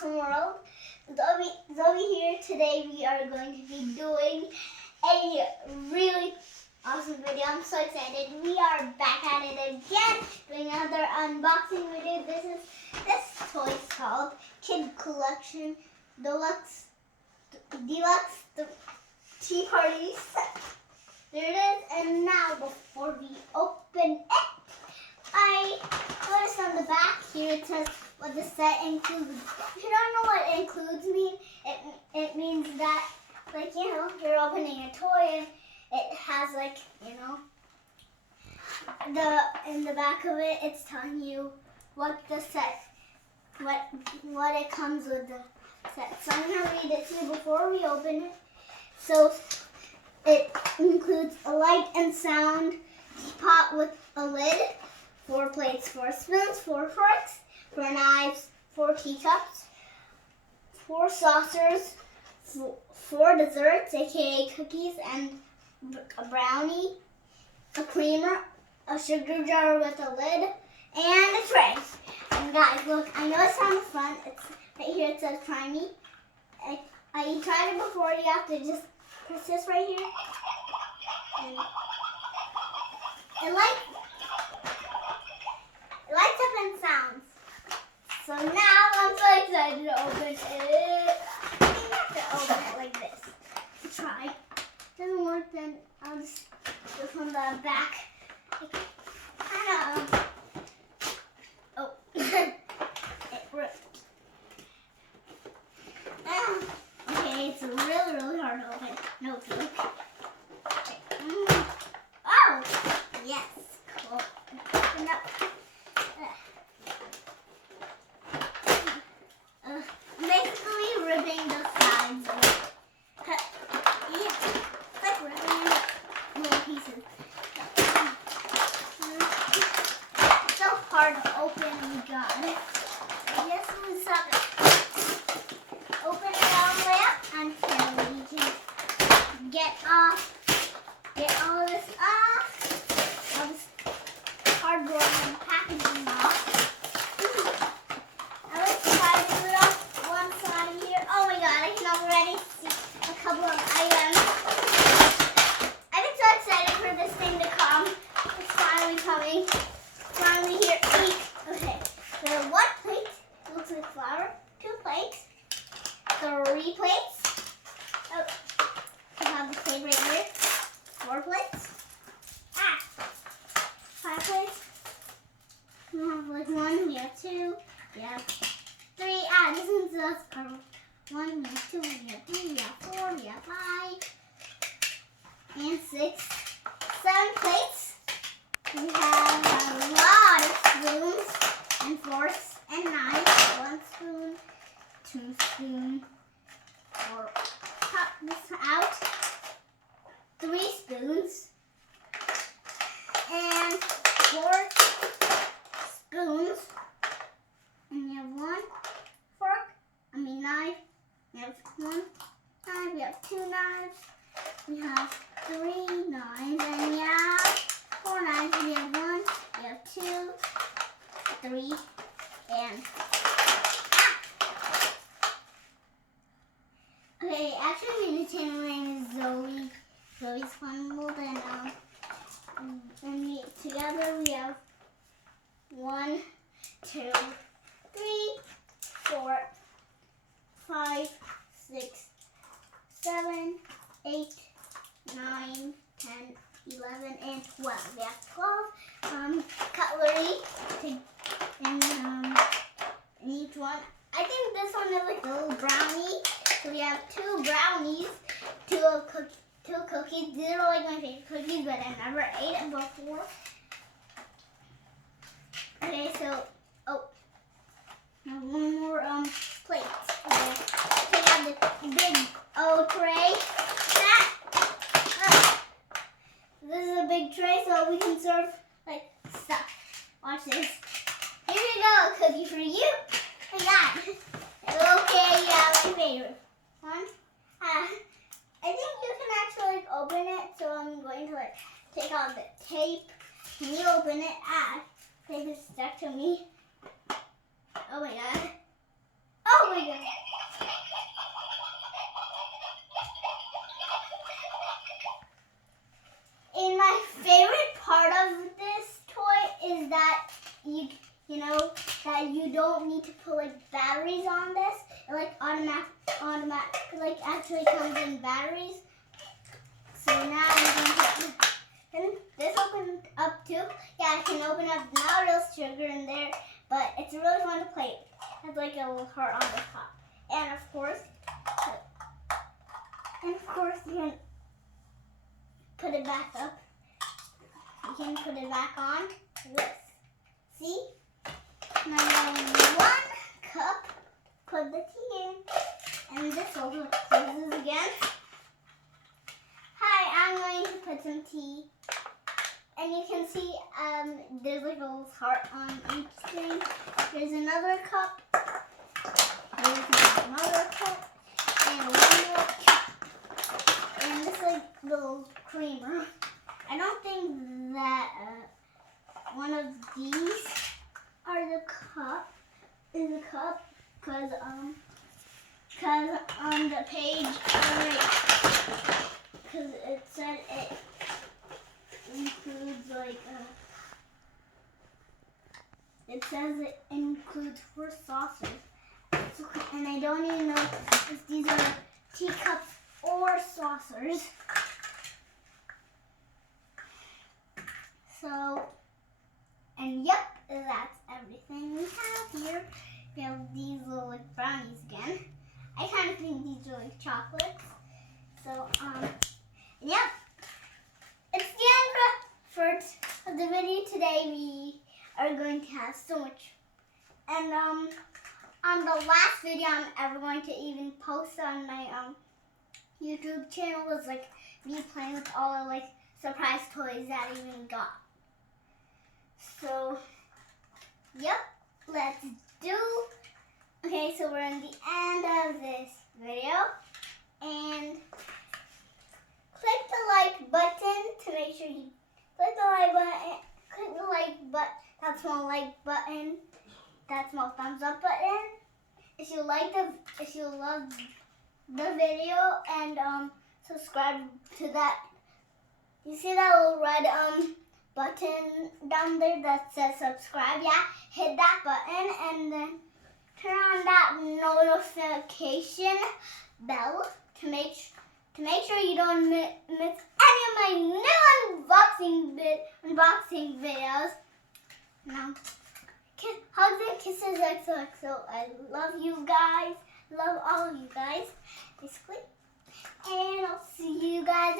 awesome world. Zoe here. Today we are going to be doing a really awesome video. I'm so excited. We are back at it again, doing another unboxing video. This toy is called Kid Collection Deluxe the Teaparty set. There it is. And now before we open it, I noticed on the back here it says what the set includes. If you don't know what includes mean, it means that, like, you know, you're opening a toy and it has, like, you know, in the back of it, it's telling you what the set, what it comes with the set. So I'm gonna read it to you before we open it. So it includes a light and sound pot with a lid, 4 plates, 4 spoons, 4 forks, 4 knives, 4 teacups, 4 saucers, 4 desserts, aka cookies and a brownie, a creamer, a sugar jar with a lid, and a tray. And guys, look, I know it's on the front. It's right here. It says "Try Me." I tried it before. You have to just press this right here, and it lights up and sounds. So now I'm so excited to open it. I think you have to open it like this. Try. If it doesn't work, then I'll just go from the back. Kind of. Oh, it ripped. Okay, it's really hard to open. No joke. Okay. Oh, yes. Cool. Open up. Basically ripping the sides of it. Yeah, it's like ripping little pieces. It's so hard to open. We got it. Yes, we suck it. Open it all the way up until we can get all this off. All this cardboard and packaging off. Already see a couple of items. I've been so excited for this thing to come. It's finally coming. Finally here. Okay. So 1 plate. It looks like flour. 2 plates. 3 plates. Oh, we have the plate right here. 4 plates. 5 plates. We have like 1. We have 2. We have 3. This one's just purple. 1, we have 2, we have 3, we have 4, we have 5, and 6, 7 plates. We have a lot of spoons and forks and knives. 1 spoon, 2 spoons, or cut this out. 3 spoons and 4 spoons. And we have 1 knife. We have 1 knife, we have 2 knives, we have 3 knives, and we have 4 knives. We have 1, we have 2, 3, and Okay, actually my channel name is Zoe. Zoe's Fun World, and together we have 1, 2, 3, 4, 5, 6, 7, 8, 9, 10, 11, and 12. We have 12 cutlery in each one. I think this one is like a little brownie. So we have 2 brownies, 2 cookies. These are like my favorite cookies, but I never ate them before. Okay, so now 1 more plate. Take out the big old tray. This is a big tray, so we can serve like stuff. Watch this. Here you go, cookie for you. I got it. Okay, yeah, my favorite one. I think you can actually like open it, so I'm going to like take off the tape. Can you open it? Tape is stuck to me. Oh my god. Oh my god. that you don't need to put like batteries on this. It like automatic like actually comes in batteries. So now we're going to and this opened up too. Yeah, it can open up, not real sugar in there, but it's really fun to play. It has like a little heart on the top. And of course you can put it back up. You can put it back on. This. See? Now one cup, put the tea in, and this also closes again. Hi, I'm going to put some tea. And you can see there's like a little heart on each thing. There's another cup. There's another cup. And one more cup. And this like little creamer. I don't think that one of these are the cup. Is a cup because on the page, because it said it includes like it says it includes 4 saucers, and I don't even know if these are teacups or saucers. So, and yep, that's everything we have here. We have these little like brownies again. I kind of think these are like chocolates. So, yep. It's the end for the video today. We are going to have so much. And on the last video I'm ever going to even post on my YouTube channel was like me playing with all the like surprise toys that I even got. So, yep, let's do. Okay, so we're in the end of this video, and click the like button to make sure you click the like button. Click the like button, that small like button, that small thumbs up button. If you love the video, and subscribe to that. You see that little red button down there that says subscribe? Yeah, hit that button and then turn on that notification bell to make sure you don't miss any of my new unboxing videos. Now, hugs and kisses, XOXO. I love you guys. Love all of you guys, basically. And I'll see you guys